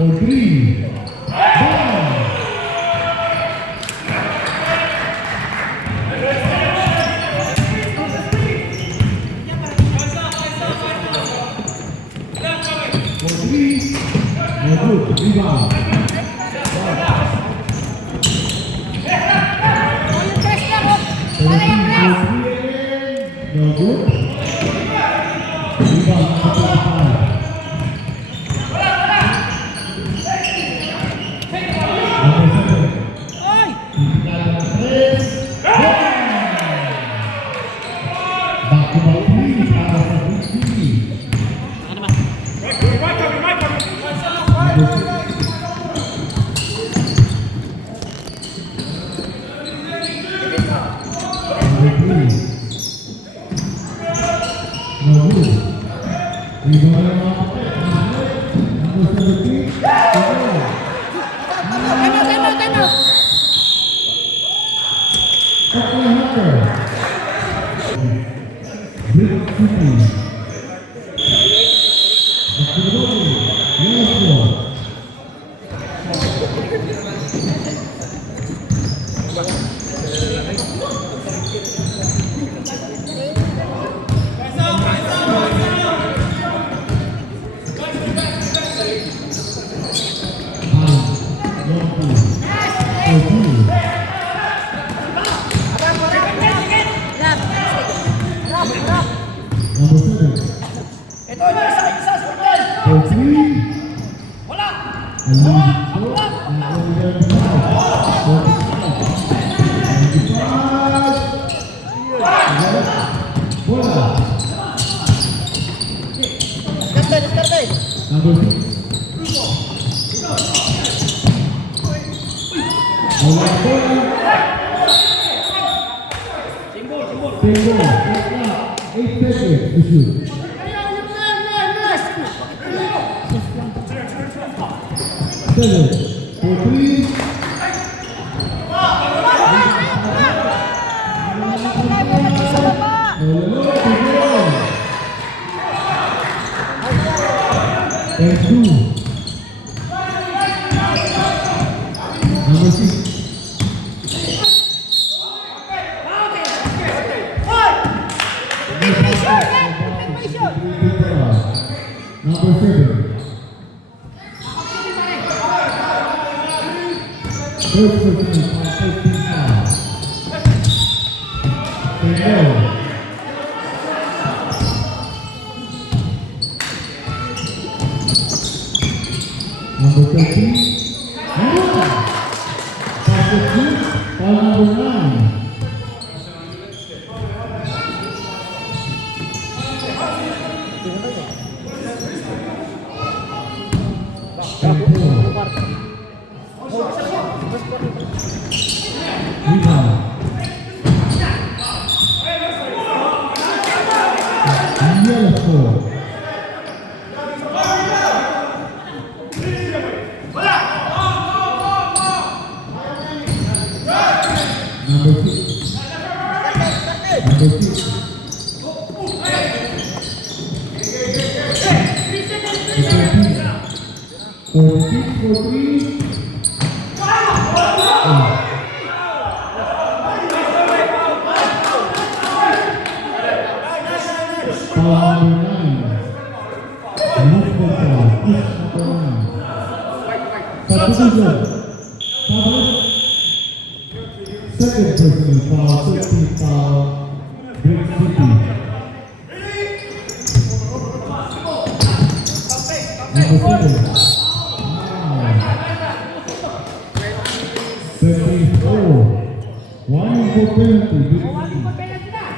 For three. Rebound. No good. Rebound.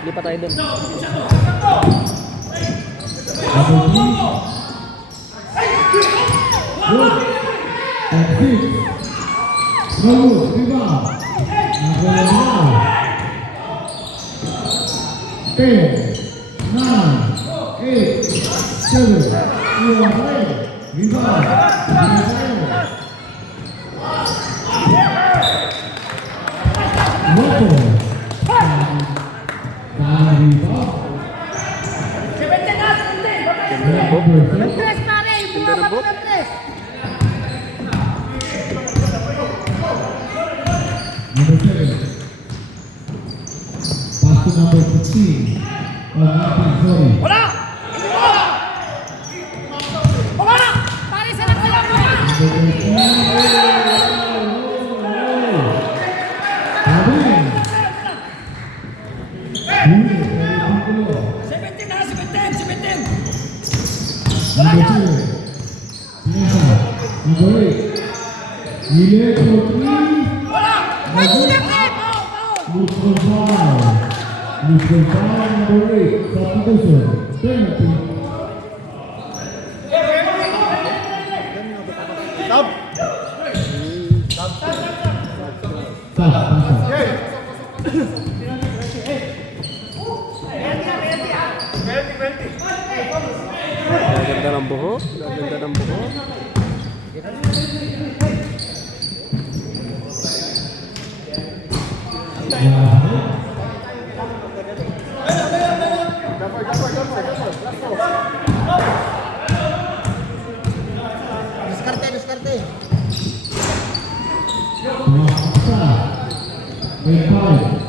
Lipat tayo dun. Rebound. Tres pare, Ganda ng book. tres. Number 7. Pass to number 16. Oh, 19, sorry. Wala! Wala! Pare, sa nagkalang mo! Number 13. Amen. Huli, pero Seventeen na, 17! number 2. Pinesa. Number 8. Ile for 3. Wala! May ulang eh! Loose for 5. Loose for 5, number 8. Substitution. Penalty. Stop. Ganda ng buho. Ganda ng buho. Diskarte! Red 5.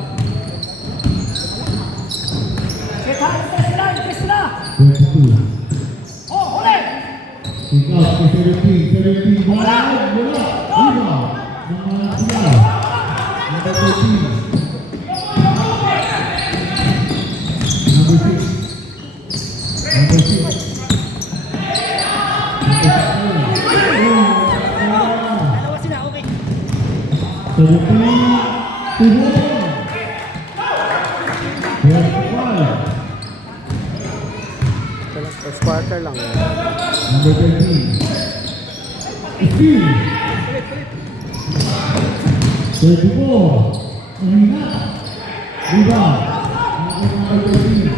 Test na! 22. Oh, huli! Pick out to 17. Wala. Rebound. Number 12. Number 13. Number 6. Number 6. Dalawa sila, okay. 17 to 1. Red 5. Sparker lang. Number 13. 15. 34. Mahina. Rebound. Number 13.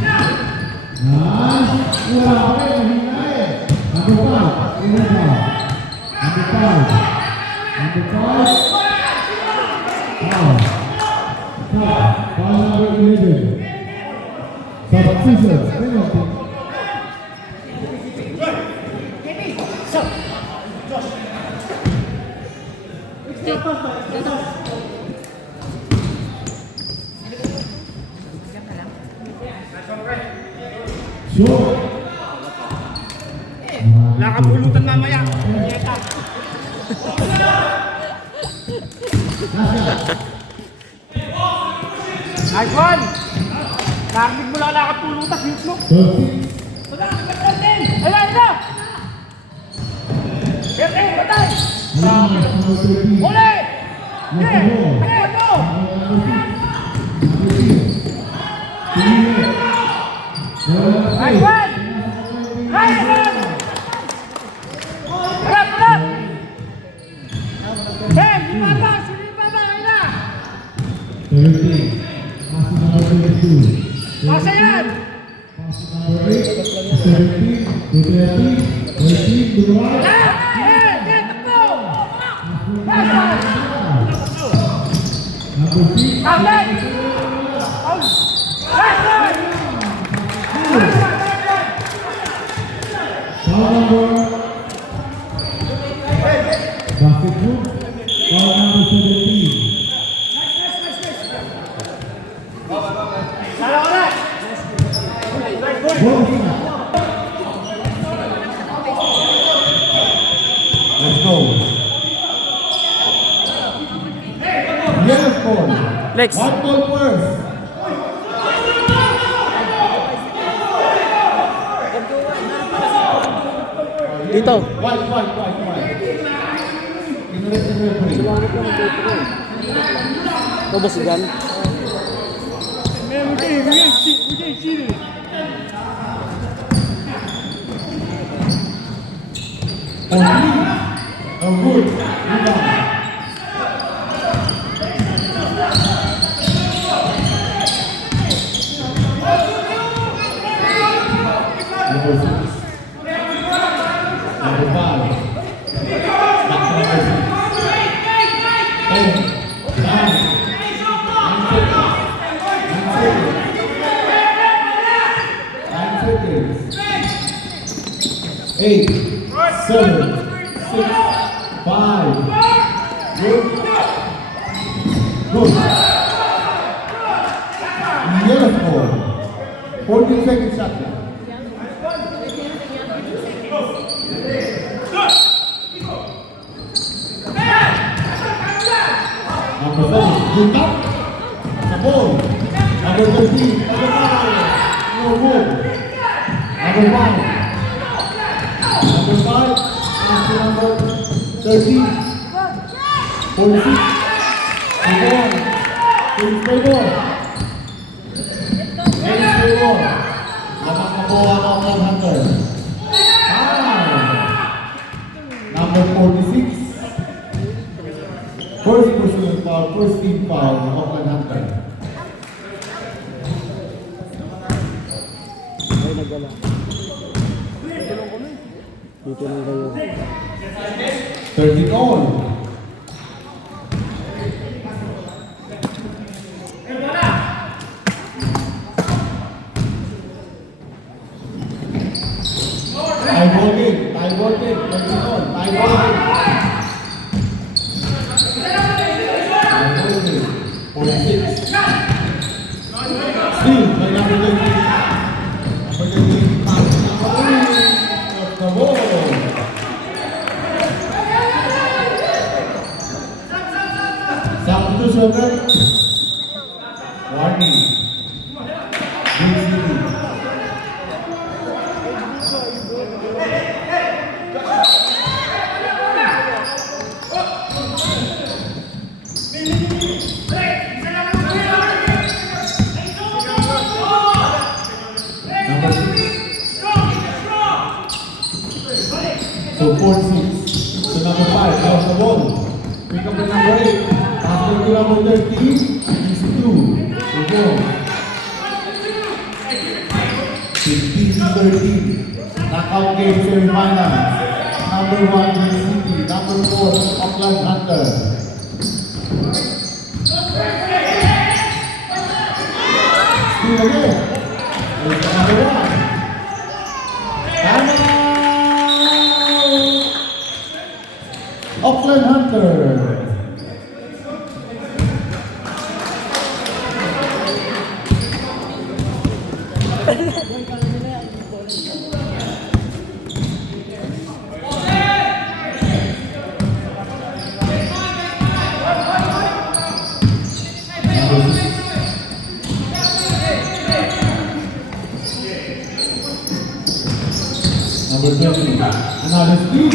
Nice. Wala pa rin. Mahina eh. Number 5. Rebound. Number 5. Number 5. Foul. Foul number 11. Substitution. Penalty. Short. Wala kang pulutan mamaya. Nice one! Narinig mo lang wala kang pulutan, shoot mo. 36. Wala kang pulutan! Ayun na! Patay! Number 13. Huli! Number 4. Ayun mo! Nice one! Nice one! Harap! Ben, limaba! Sinibaba! Ayun na! 13. Pass to number 22. Pasa yan! Pass to number 8. 17 to 30. 13 to the right. Takbo! Nice one! Number 6. Outlet! Nice one! Foul number. Basketball. Foul number 17. Ball snap. Let's go. Yes, ball. Next. One ball first. Dito. One. Inulit yung referee. Ito ba si Gan? A good rebound. Number 6. Number 5. Back to number 6. 8, 9, 9, 7, 9, 7. 8, 7, 6, 5. Good. Good. Yellow ball. 14 seconds shot clock. Number 7, good up. The ball. Number 13, number 5. No ball. Number 1. Number 5, after number 13. 46. Number 1. Please play ball. Please play ball. Nakakakuha ng Auckland Hunter. Number 46. First personal foul, first team foul ng Auckland Hunter. Ay, nagala. Dito lang kayo. 13 all. Tie ball game, 13 all, tie ball game. Tie ball game, 46. Still, by number 13. Number 13, pass of the ball. Substitution. Warning. Big City. Number 6. So 4-6. So number 5, lost the ball. Pick up the number 8. After to number 13, easy 2. So go. 15-13. Knockout game semifinal. Number 1, Big City. Number 4, Auckland Hunter. Still again. There's the number 1. Time out! Auckland Hunter. Number 20, another steal.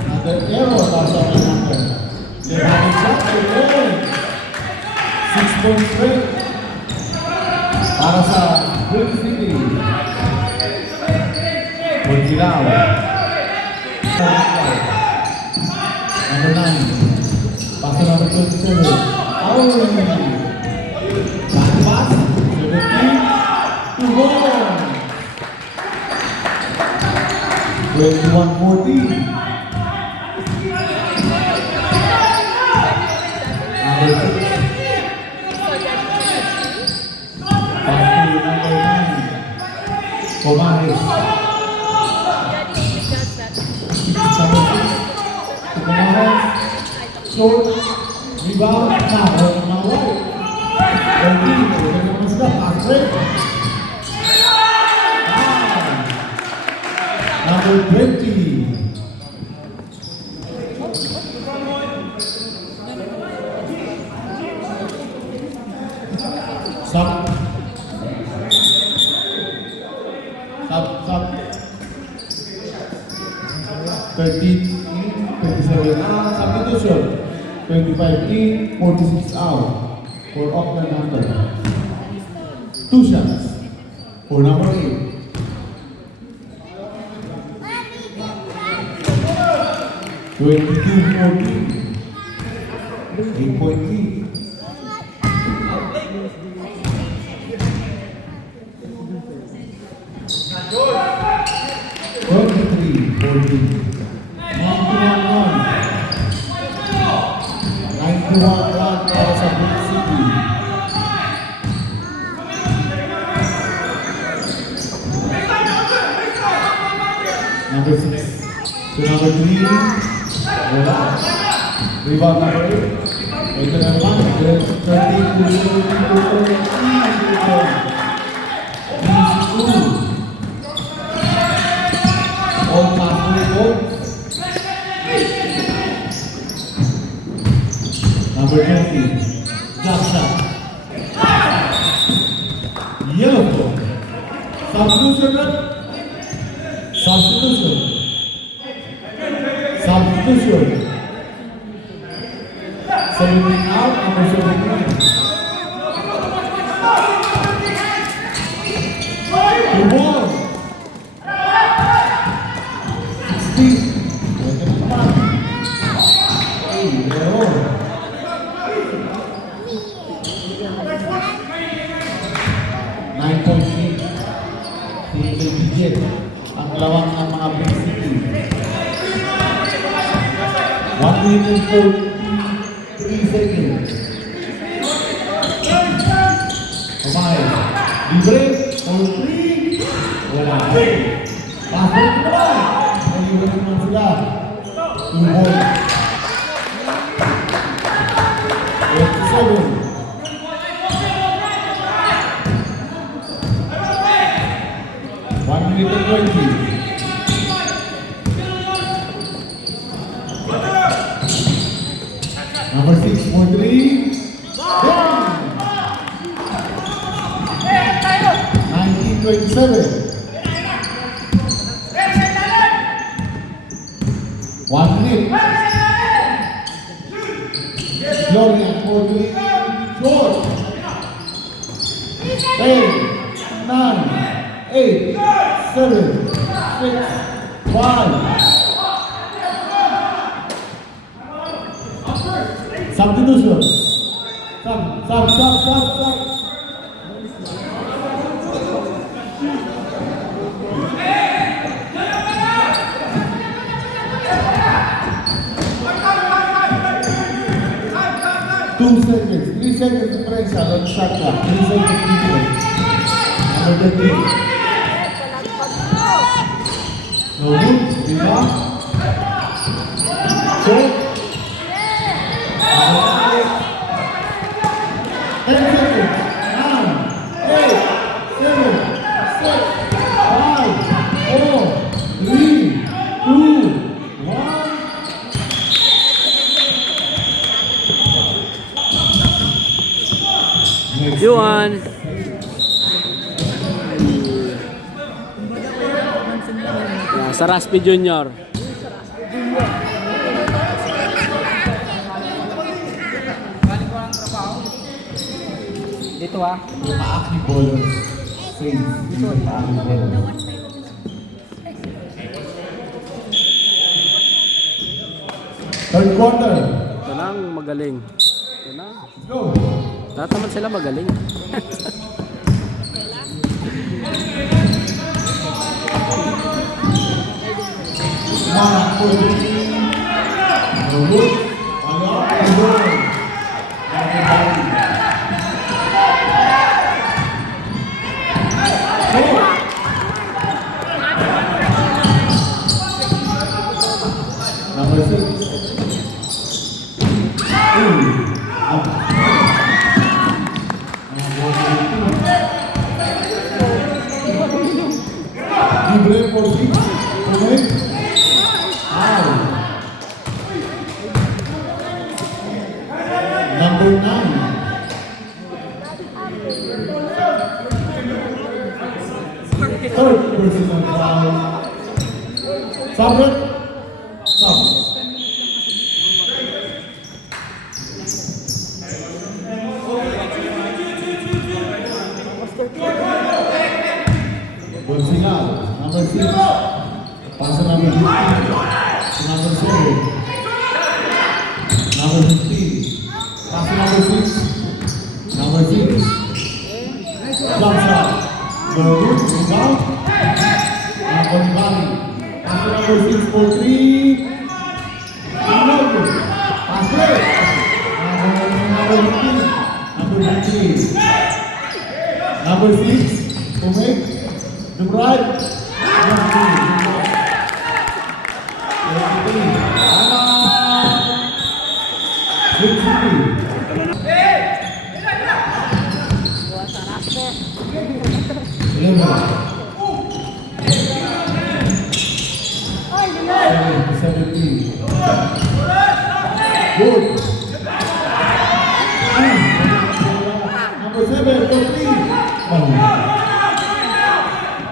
Another error by Auckland Hunter. They have a shot again. 6 points straight. Para sa Big City. Portilao. Number 9. Pass to number 27. Auri. Back pass. 17. To goal. 21-14. Number 6. Pass to number 9. Comares. Number 6. To Comares. Short. Rebound. Now right. 13. Pass break. Number 20. Stop. 13 in, 27 out, substitution. 25 in, 46 out for Auckland Hunter. 2 shots for number 8. 22-14. 8-point lead. 23-14. 91-1 para sa Big City. Number Number 3. Wala. Rebound number 8. Ito naman. 13 to 2. All halfway goals. Number 20. Jump shot. Yellow ball. Substitution. Substitution. Substitution. 17 out, number 17. The ball. 16. Hey, yellow. 9.8. Digit ang lawak ng mga Big City. 1 minute 43 seconds. Kumain. Libre. For 3. Wala. Pasok naman. Nalibre naman sila. 2 ball. 87. Minute 20. Number 6 for 3. 1927. 1 minute. Gloria for 3. Short. 10, 9, 8, 7, 6, 5. Substitution. Sub. Two seconds, 3 seconds differential on shot clock. 3 seconds difference. Number 13. No good, diba? Check. 10 seconds. 9, 8, 7, 6, 5, 4, 3, 2, 1. Yuan. Yeah, sa Raspi Junior. Dito ah. Yung Aki ballers. Same. Yung Aki ballers. Third quarter. Ito na ang magaling. Ito na. Let's go. Lahat naman sila magaling. Mana, pulih. Lurus. Ayo, lurus. Lagi-lagi. Number 6. Libre for 6. Correct. Number 9. Third personal foul. Sabret. Sub. Bonsingal. Number 6. Pasa number 15. Number 7. Number 15. Pasa number 6. Number 6. Jump shot. Good. Rebound. Number 5. Pasa number 6 for 3. Number. Pass it. Number 15. Number 15. Number 6. Kumik. The right. Number 2. 7, 14. Oh.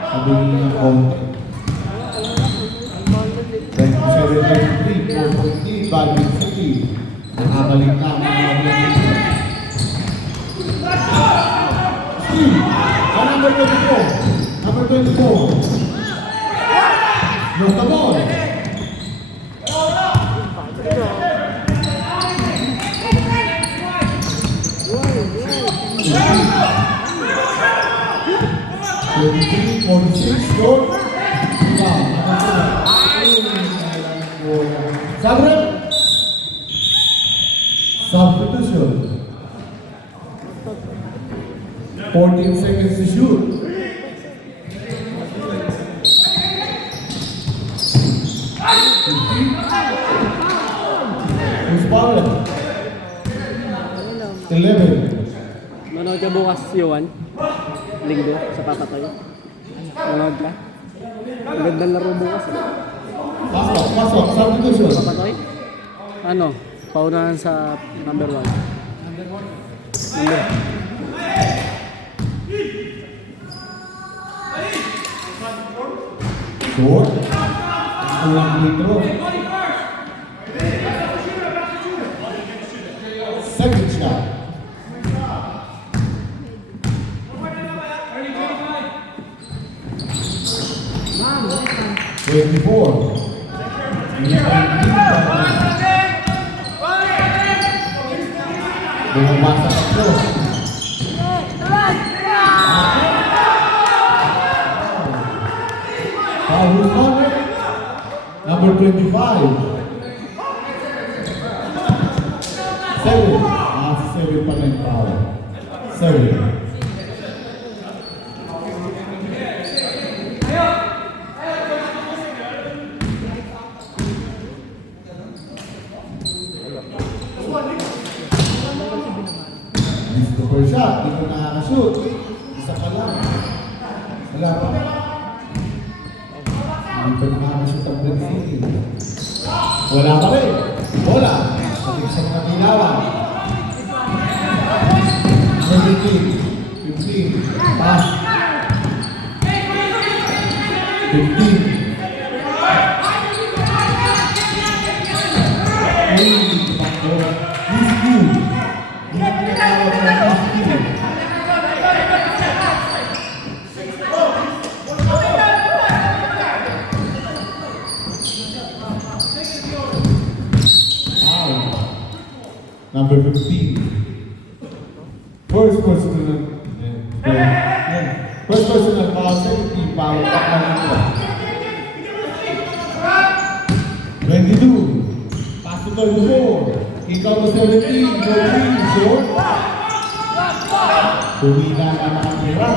Sabi niya ng konti. 27-23, 4.8, Balvin City. Nakabalik na ang mga Blending. Steve, sa number 24. Number 24. Yung the ball. Substitution. 14 seconds to shoot. Who's bowling? 11. Manood ka bukas, Yuan? Linggo, sa papatoy. Manood ka? Ang gandang laro bukas. Pasok, substitution. Papatoy? Ano? Paunahan sa number 1. Number. Short. Kulang litro. Second shot. Twenty-four. Bumabasa ka po. Foul corner. Number 25. 7. Ah, 7 pa rin foul. 7. Super shot, hindi ko nakakashoot. Isa pa lang. Wala pa. Hindi pa nakakashoot ang Blend City. Wala pa rin. Bola. Pag-isang Katilawan. Number 15. Pass. 15. He's good. Number 15. First personal foul, second team foul, Pakmanito. 22. Pass to 34. Ikaw to 17. 14. Short. Tumina na nakatira.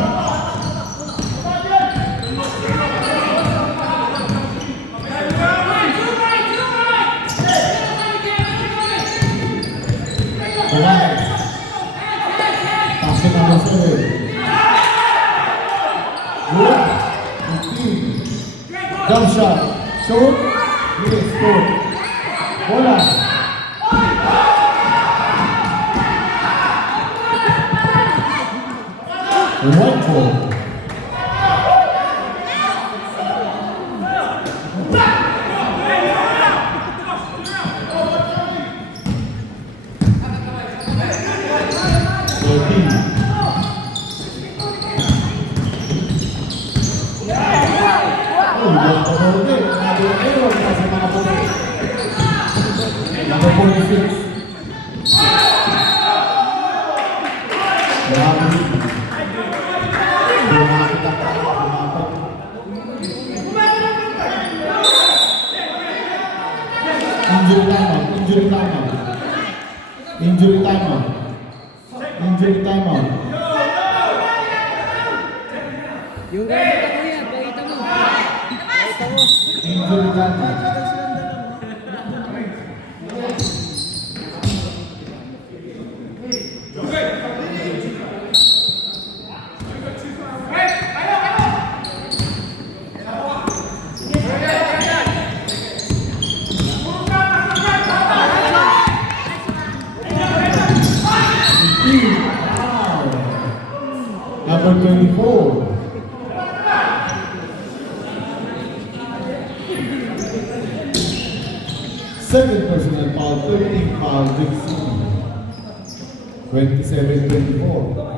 Alright. Pass to number 7. Good. 15. Jump shot. Short. Yes, good. Bola. White ball. Number 46. Injury timeout. Yung ganito ko yan, pakita mo. Pakita mo. Injury timeout. Number 24. Second personal foul, 13 foul, JC. 27-24.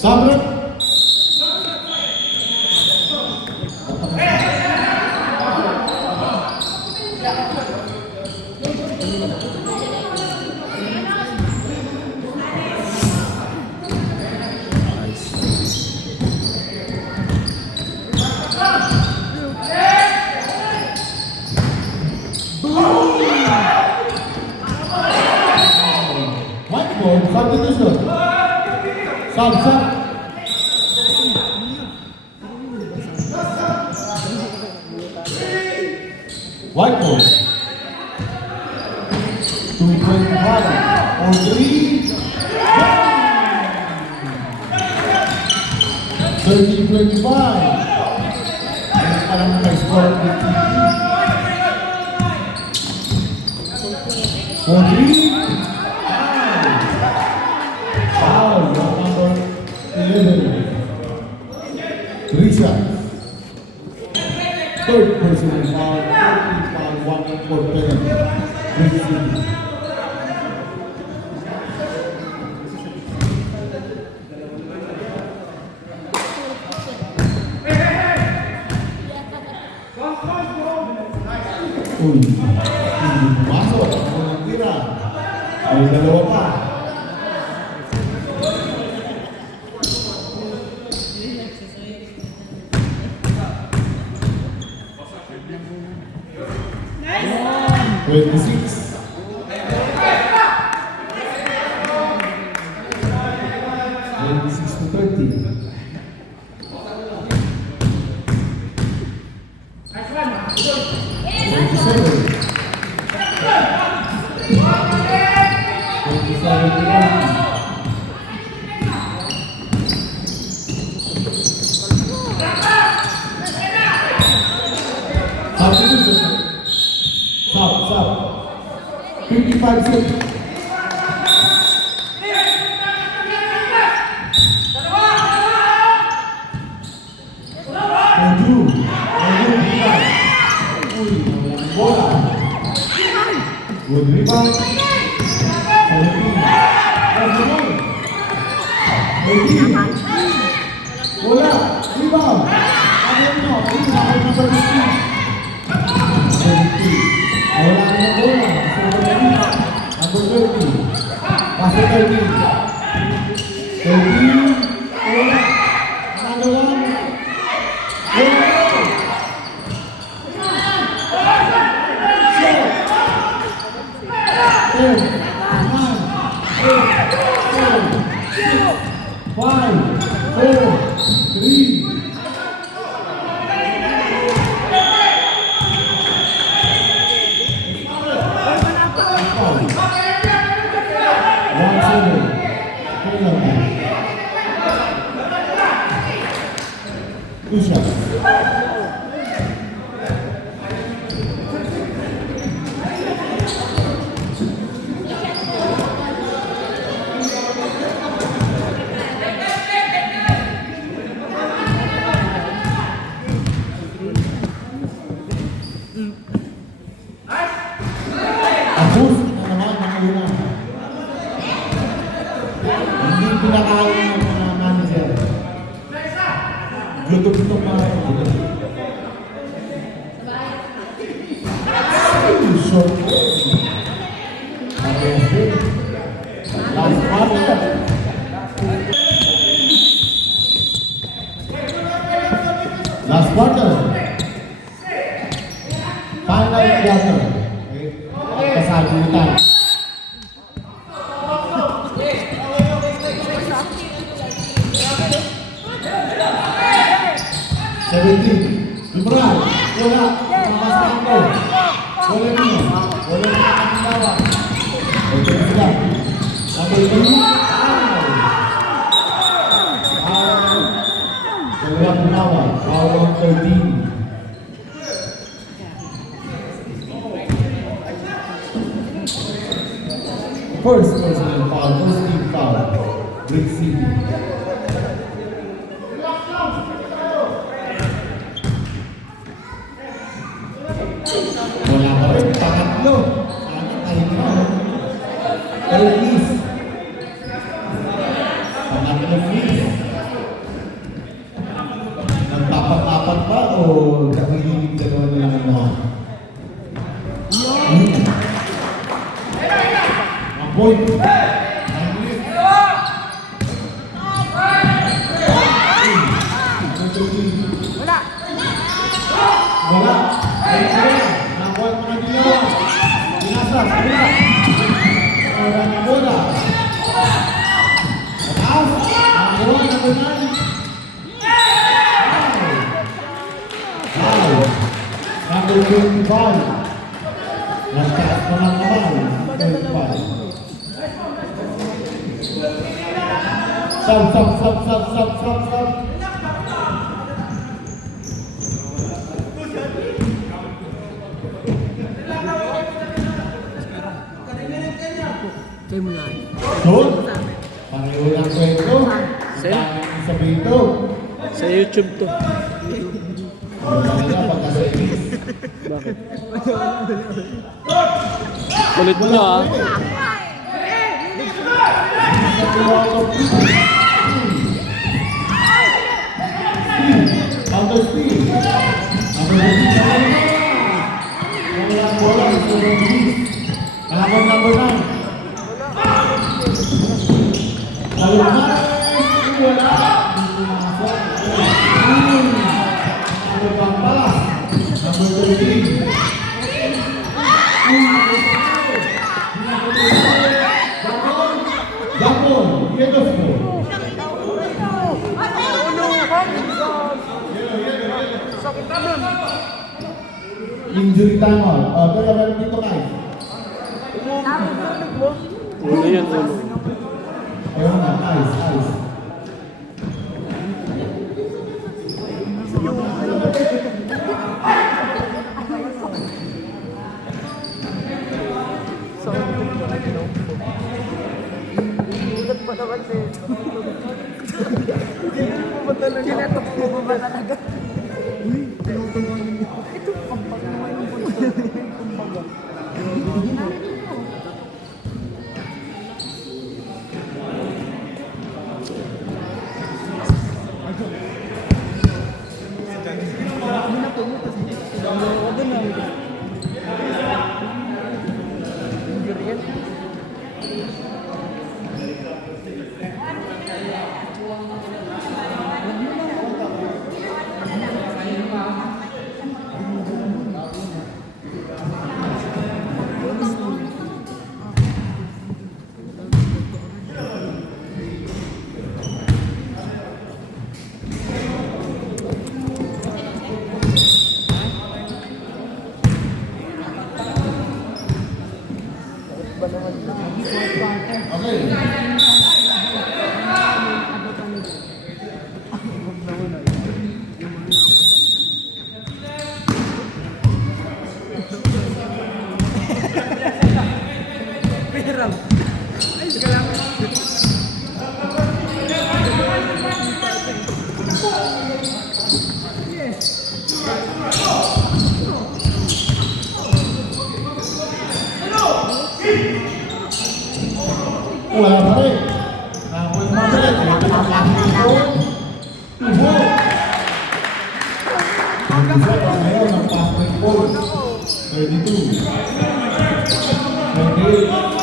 Sabra. White ball, substitution. Sub. White ball. 225 on 3. 13-25. Parang nag-score ng for 3. Foul, number 11. 3 shots. Third personal foul, 14 foul, 1 for penalty. Uy, hindi pumasok. Ang tira. May dalawa pa. Nice. 26. To 30. Stop. 55 seconds. Good rebound. 17. 18. Bola. Rebound. Again mo. Rebound. Number 15. 17. Wala na bola. Number 20. Pasok 13. 13. Bola. Another one. Pinakain ng mga manager. Gutom-gutom pa rin. Short. Last quarter. Last quarter. Final quarter. Kasagutan. Liberal, bola, mas ako. Bola niyo, bola niyo ang lawan. Dalawa pumawa, foul 13. First personal foul, first team foul. Brick City. Wala pa rin, pangatlo. Sana tayo na. Tayo please. Pangatlo please. Nagpapat-papat ba o nakikinig dalawa na lang ano? Ang point. Wala. Ay, nakuha mga dalawa. Binasa, kabila. Wala na bola. Mataas. Nakuha na benar. Foul. Number 25. Nagtaas pa ng kamay. 25. Sub. Kayo muna. So, pareho lang kwento. Sir? Daming sabihin to. Sa YouTube to. Ano talaga pagka sa inis. Bakit? Kulit nyo ah. Under speed. Wala bola. Nakakot number 9. Wala. Number 1 pass. Number 13. Japon. Beautiful. Injury time out. Kaya meron dito kayo. Ulo yan, ulo. Ayun na, ice. pa naman sir. Kinatok mo ba talaga? Ito, pampag naman yung punto. Kumbaga. Wala pa rin. Nakawal pa rin. Isa pa ngayon ang pass break ball. 32. 28.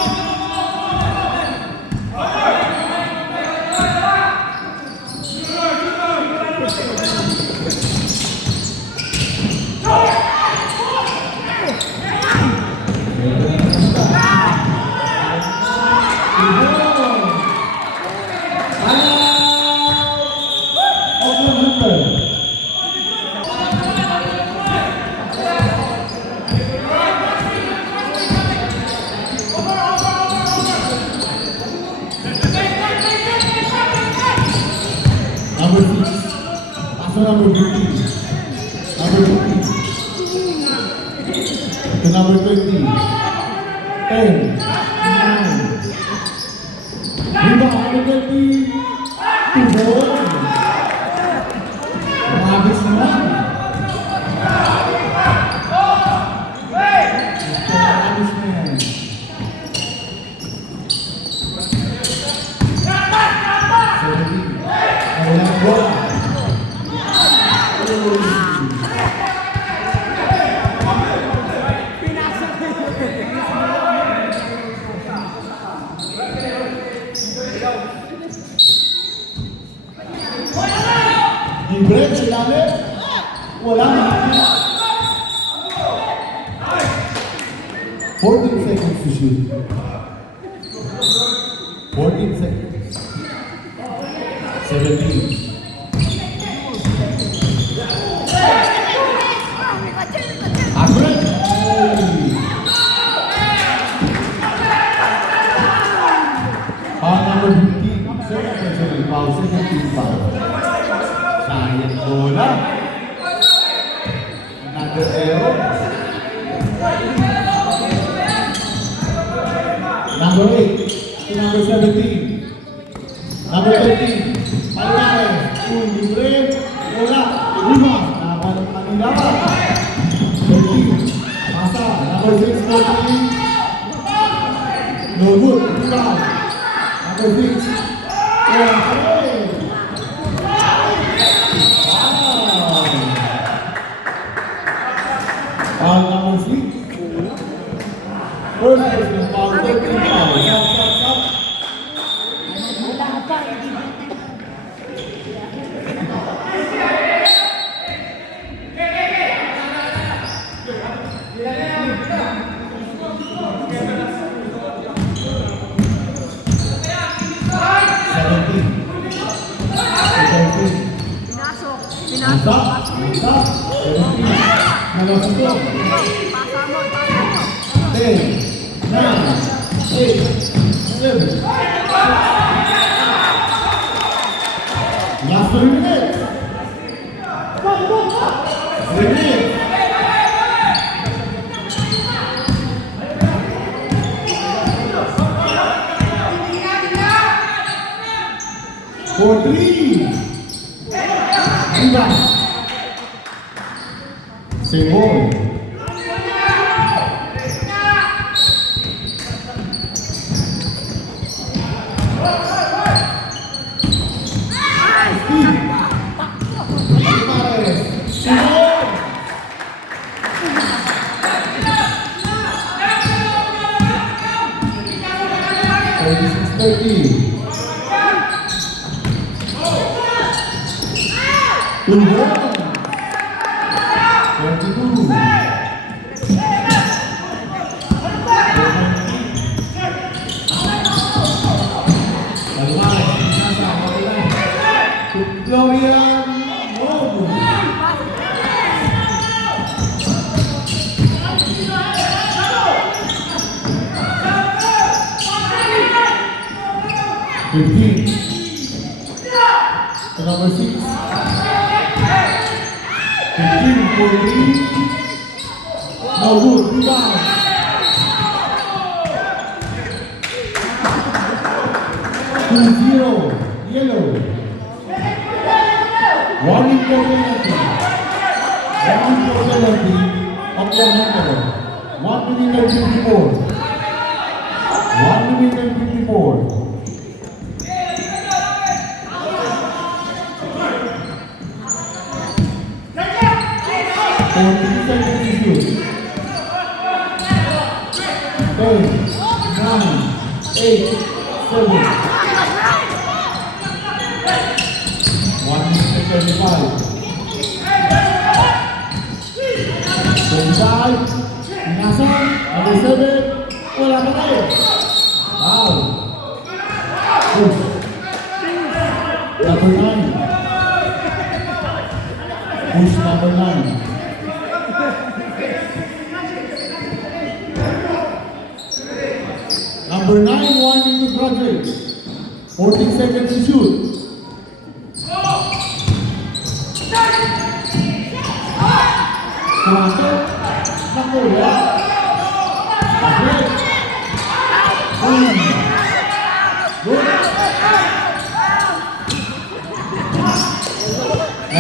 Nasa number 15. Number 15. To number 20. 10. 9. Rebound, number 20. To ball. Mabis naman. Mabis na yan. Walang bola. Di-break sa ilalim. Wala na. 14 seconds to shoot. 14 seconds. 17. Alfred. Foul number 15. Sorry, foul 17 foul. Sayang bola. Another error. Number 8 to number 17. Number 13. Palmares. Libre. Bola. Rebound. Laban ng Manila. 13. Masa. Number 6. 14. No good. Rebound. Number 6. Foul number 6. First person, foul 13 foul. Stop. Wala pa, hindi ba? Last 3 minutes. 3 minutes. For 3. Rebound. Same ball. Number 6. 15 for 3. No good. Rebound. Zero. Yellow. Warning for penalty. Warning for penalty. Oklahoma. 1 minute and 54. 1 minute and 54. Number 9. Push number 9. Number 9 wanting to graduate. 14 seconds to shoot.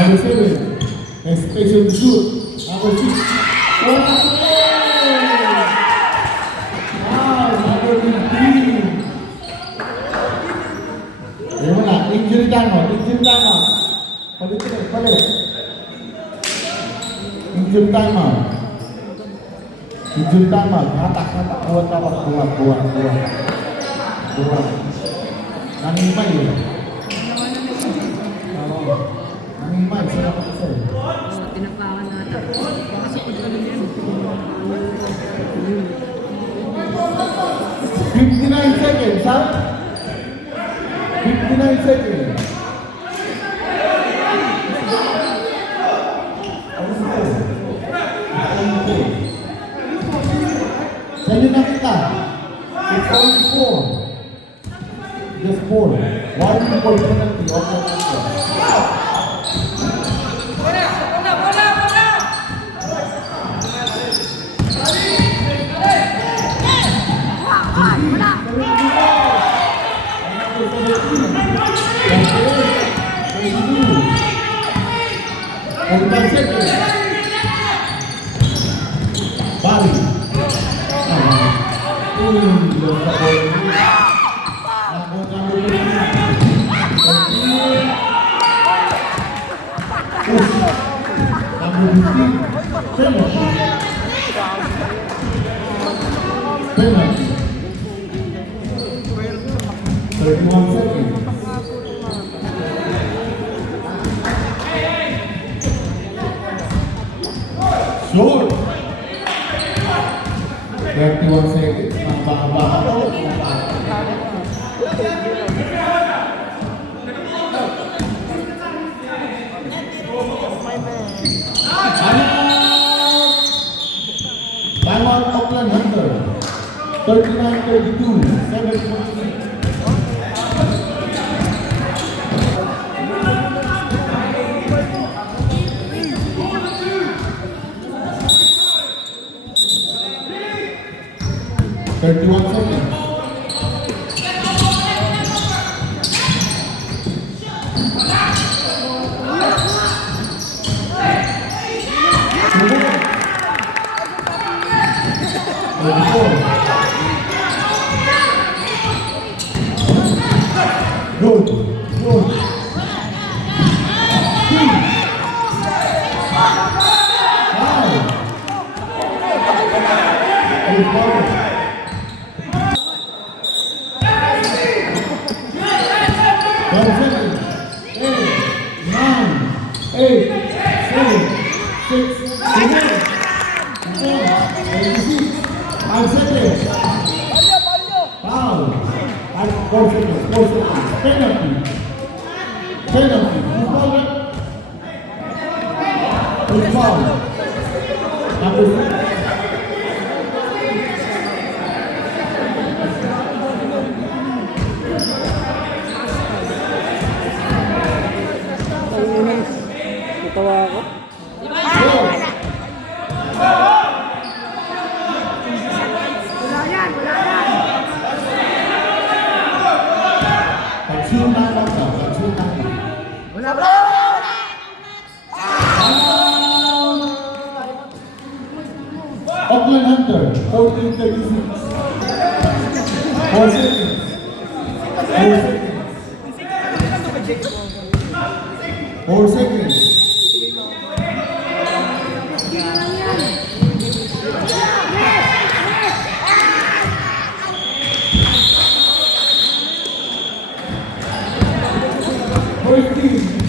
Number 7, a special shoot. Number 6, wow, number 15. Ayun na, injury timeout. Palit. Injury timeout. Hatak. Buat. Nanimay yun. Oo. Nanimay, sila pa kasi. Tinapakan natin. Nakasukod kami yan. 59 seconds, ha? 59 seconds. Sa inyo nakita, it's only 4. Just 4. 1 point penalty of the match. Penalty. 31 seconds. Short. 31 seconds. Ang baba ako. Timeout Auckland Hunter. 39-32. 7-14. Thirty-one seconds. Good. Penalty. Foul. Number 6. Ang inis. Natawa ako. Auckland Hunter, 14-36. 4 seconds. 4 seconds. First team.